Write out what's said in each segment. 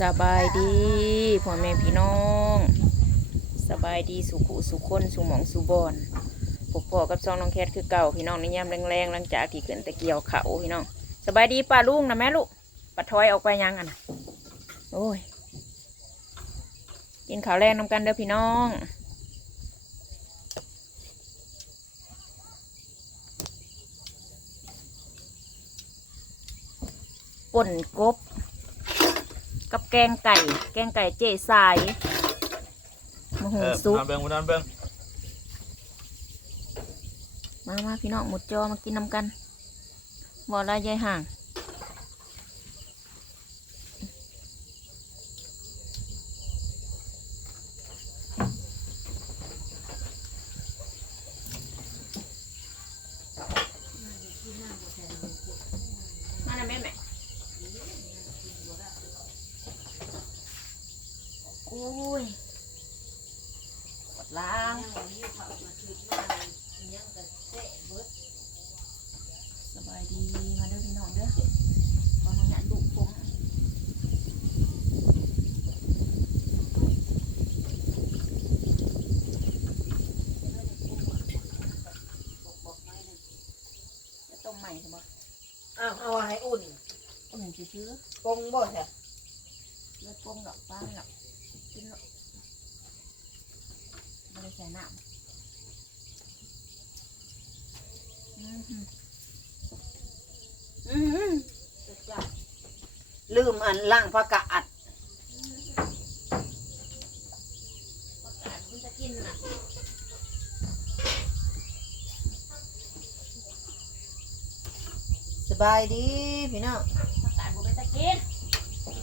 สบายดีพ่อแม่พี่น้อง สบายดีสุขุสุขคนสุหมองสุบอนพวกพ่อกับซองน้องแคทคือเก่าพี่น้องในยามแรงๆหลังจากที่เกินตะเกียวเขาพี่น้อง สบายดีป้าลุงนะแม่ลูกปะทอยออกไปยังอะนะโอ้ยกินข้าวแรงน้ำกันเด้อพี่น้องป่นกบ แกงไก่ แกงไก่เจ๊สายมะฮูเออซุปนอนเบิ่งนอนเบิ่งมามาพี่น้องหมดจอมากินน้ำกันบ่ได้ยายห่าง มาหน่อยแม่แม่โอ้ยปวดล้าง สบายดี มาเด้อพี่น้องเด้อขออนุญาตดุผมจะต้มใหม่ใช่ไหม อ้าวเอาให้อุ่น ต้มหนึ่งซื้อปงบ่ใช่ๆเลือดต้มดอกฟ้าหนักกินหรอกไม่ได้ใส่น้ำอือหืออือหือสุดยอดลืมอันล่างผักกาดประกาศคุณจะกินน่ะสบายดีพี่น้องประ กาศ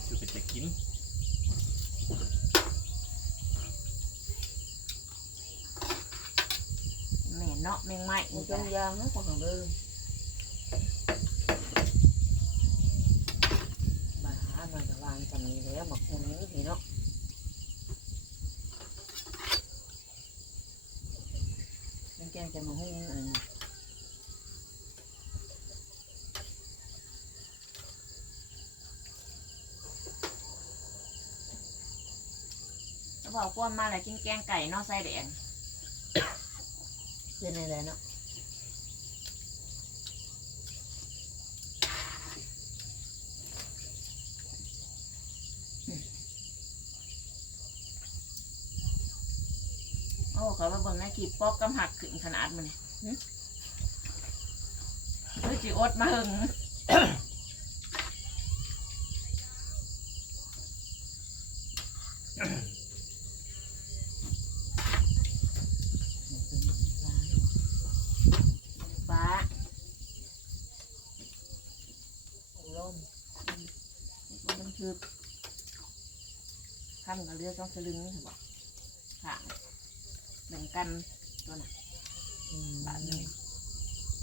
บุเป็นตะกินสิไปจะกินแม่เนาะแมงไม้มันี่นจจ้ะงยางนะของเดิมมาหามันกับวางจำนี้แล้วมาคุนี้พี่น้องมันแกงจะมาหุ้งอัน นี้แล้วบอกว่ามาแล้วกินแกงไก่เนอกไส้แดงเป็นอะไรเนาะโอ้เขามาเบิ่งในคลิปปอกกำหักขึ้นขนาดมันนี่เฮ้ยจิอดมาหึง ฟ้า ลม มันคือข้ามกับเรือต้องสลึงเห็นบอกค่ะแบ่งกันตัวน่ะอืมบาทหนึ่ง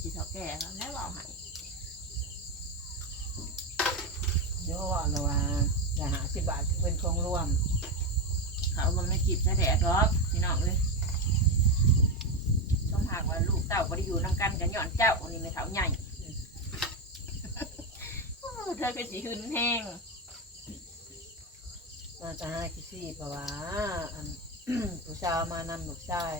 สีเทาแก่แล้วแล้วเอาใหายเดี๋ยวว่าเราว่าจะหาสิบบาทเป็นของรวมเขาเบิ่งในคลิปใช้แดดรอบพี่น้องเลยต้องหากว่าลูกเต่าบ่ได้อยู่น้ำกันกันย้อนเจ้านี่ไม่เท่าใหญ่โอ้เธอก็สิหึนแห้ง มาจะให้คิซี่เพราะว่าอัน ผู้ชายมานำลูกชาย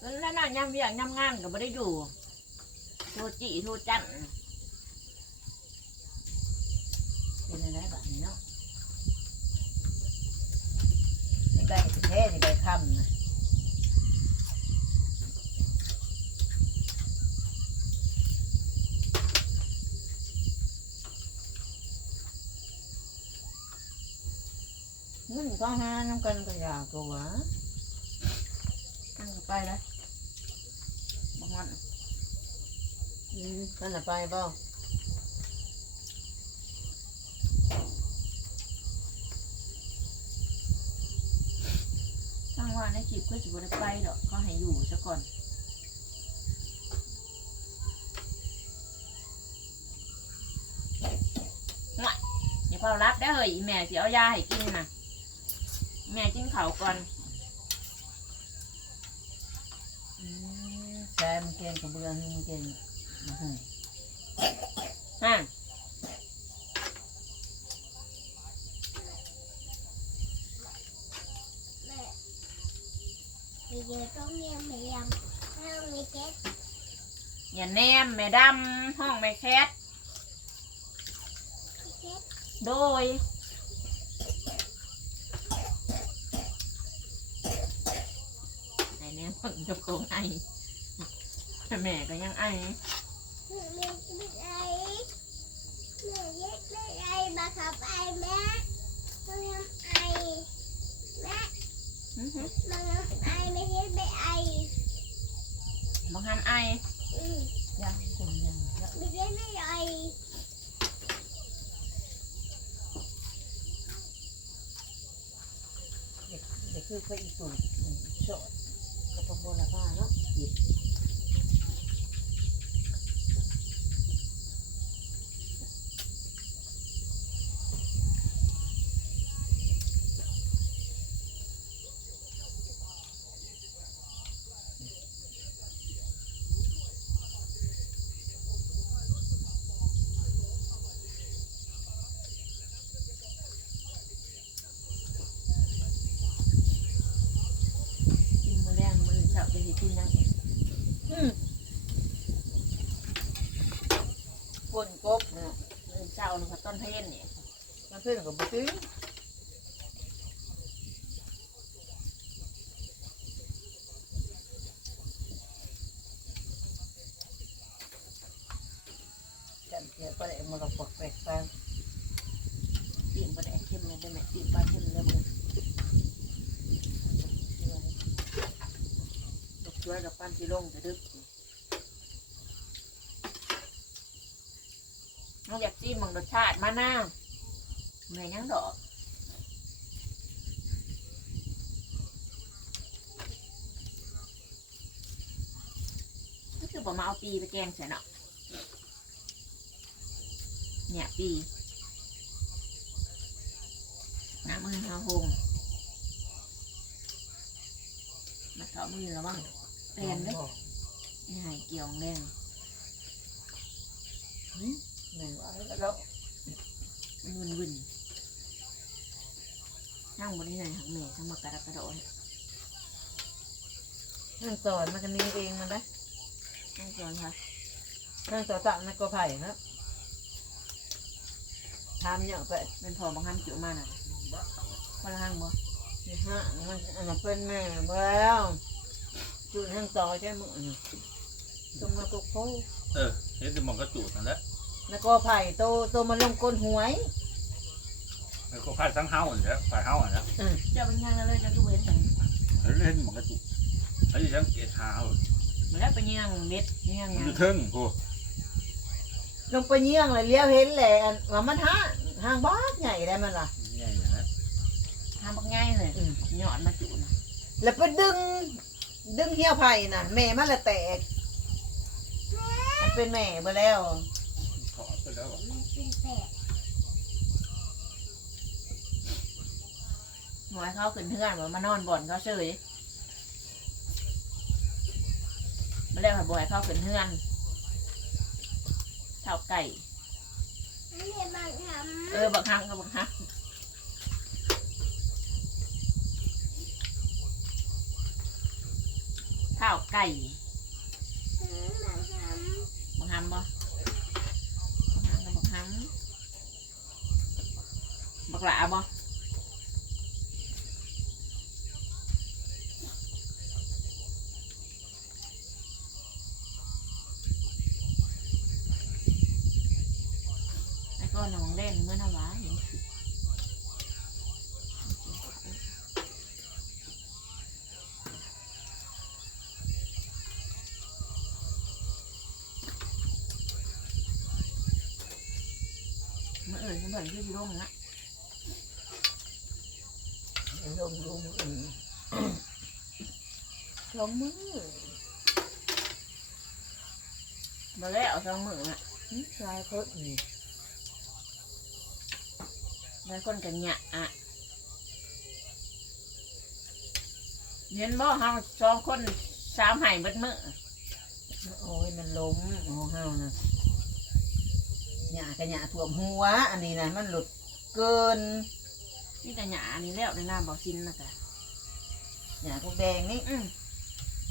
แล้วน่ะยำเวียงยำงานก็บ่ได้อยู่โทรจีโทรจันเป็นอะไรแบบนี้เนาะในใบแท้ในใบค่ำ นะเงินก็หาน้ำกันก็อยากตัวตั้งก็ไปแล้วบางวันอืมนั่นแหละไปเปล่าตั้งว่าในคลิปก็สิบ่ได้ไปดอกก็ให้อยู่ซะก่อนน่ะอย่าเฝ้ารับได้อเฮ้ยอีแม่สิเอายาให้กินนะ แม่กินข้าวก่อนแกมเกงกระเบื้องเกงมาให้ฮะมีเยอะต้องเลี้ยงแม่ยำห้องแม่แคทอย่าแนมแม่ดำห้องแม่แคทโดย ไอ้แนมเพิ่งจะโกงไอแต่แม่ก็ยังไอเมียไม่ไอเมียเย็ดไม่ไอมาขับไอแม่ต้องทำไอแม่อื้อหือมาทำไอไม่เย็ดไม่ไอบังคับไออืมยังคนยังยังไม่เย็ดไม่ไอเด็กเด็กคือเขาอีตุ่นโสดกระปงละผ้าเนาะหยิบ กินมือแรงมือ เช้าจะเห็นกินยังอีกอืมคนกบเนาะมือเช้านึงต้นเพนเนี่ยมันขึ้นกับบุตรจันเกียก็ได้มาเราปกแปลกไป จิ้มปลาแดกเข้มเลยได้ไหมจิ้มปลาเข้มเลยมึง วยกับปั้นที่ลงจะดึกน้องอยากจิ้มมังรสชาติมาหน้าแม่ยังดอกก็คือบอกมาเอาปีไปแกงเสียเนาะเนี่ยปีน้ำมือเท้าหงมาเท้ามือแล้วบ้าง เรียนเด้นี่หายเกี่ยวแรงหนึ่งว่าแล้วมันวุ่นวุ่นนั่งบนนี้ไหนหักเมย์ทั้งมากระดกกระโดดนั่งสอนมันก็มีเองมันได้นั่งก่อนค่ะนั่งสอนตักนักก็ไผ่นะทำเนี่ยไปเป็นพอบางครั้งจุมาน่ะคนละห้างบ่นี่ฮะมันอันนั้นเป็นแม่แล้ว จุดทั้งต่อใช่ไหมอนี่ตรงมาตุกโพเออเฮ็ดจะมองกระจุดนั่นแหละนักก็ไผ่โตโตมาลงก้นหวยแล้วก็พาดทั้งเฮาอันนี้ฝ่ายเฮาอันนี้เจ้าเป็นยังเลยเจ้าทุกเว้นกันแล้วเล่นมองกระจุดไอ้ที่ฉันเกลียดหาเอามาแล้วไปยังเม็ดยังมันยังอยู่เทิงกูลงไปเยี่ยงเลยเลี้ยวเห็นแหละอันว่ามันห้างห้างบ้านใหญ่ได้มันล่ะใหญ่อย่างนั้นทำบักง่ายเลยอืมหยอดมาจุนะแล้วไปดึง ดึงเหี้ยวไผ่น่ะแม่มันละแตกมันเป็นแม่ไปแล้วถอดไปแล้วอะมันเป็นแปดหน่วยเขาขึ้นเทือนว่ามานอนบ่อนเขาเฉยมาแล้วค่ะบ่อยเขาขึ้นเทือนเท่าไก่อันนี้บางทำเออบักฮังก็บักฮัง ข้าวไก่บักฮัมบ่บักฮังกับบักฮัมบักหลาบ่ไอ้ก้อนน้องเล่นเมื่อนาหวาเห็นสิ มื่ออื่นฉันเบิ่งที่พี่ร่งนะลงลงอืมสองมือมาแล้วสองมือน่ะหึลายเพิ่นนี่แล้วคนกันเนี่ยอะเห็นบ่เฮาสองคนสามไห้เบิดมือโอ้ยมันล้มโอ้เฮานะ หยากระหยาถ่วมหัว อันนี้นะมันหลุดเกินนี่แต่หยานี่แล้วในน้ำบอกซินนะกะหยาพวกแดงนี่อืม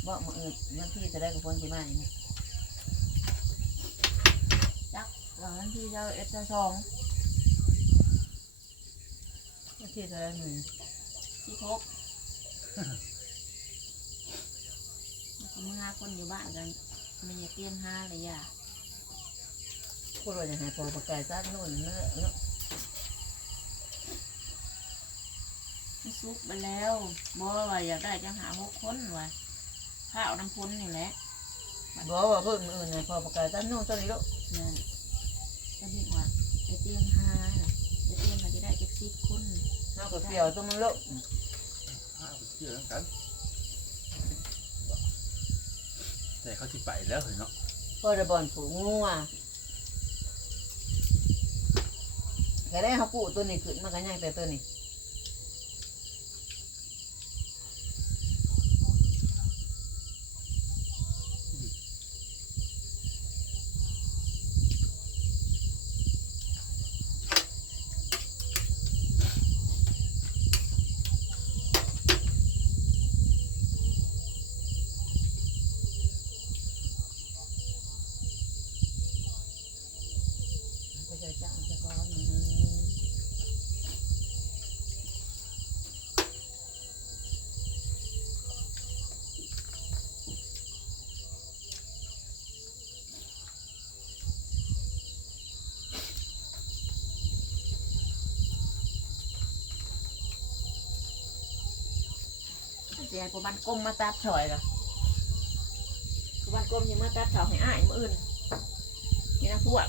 บอกมาเอิดมันที่จะได้กับคนที่มาอย่างนี้หลังนั้นที่เจ้าเอสเจ้าสองมันที่จะได้หนึ่งที่พบมึงห้าคนอยู่บ้านกันมีอย่าเตรียมห้าเลยอย่าพูดว่าจะหายพอประกายซักนู่นเนื้อเนาะมันซุกไปแล้วบอว่าอยากได้จังหาหกคนว่ะข้าวน้ำพุนนี่แหละบอกว่าเพิ่มอื่นไงพอประกายซักนู่นตอนนี้ลูกนั่นก็นี่ว่าไปเตียมห้าน่ะไปเตียมมาจะได้จักสิบคนเอากับเปรี้ยวตัวมันลูกอ้าวเชื่อกันแต่เขาที่ไปแล้วเห็นเนาะพ่อจะบอลผูงูอะ แค่ได้เขาปูตัวนี้ขึ้นมากันยังแต่ตัวนี้ ก็จะจ้างจะก้อน เสียกูบันกลมมาตัดฉอยละกูบันกลมยังมาตัดเสาให้อ้ายมืออื่นนี่นะพวก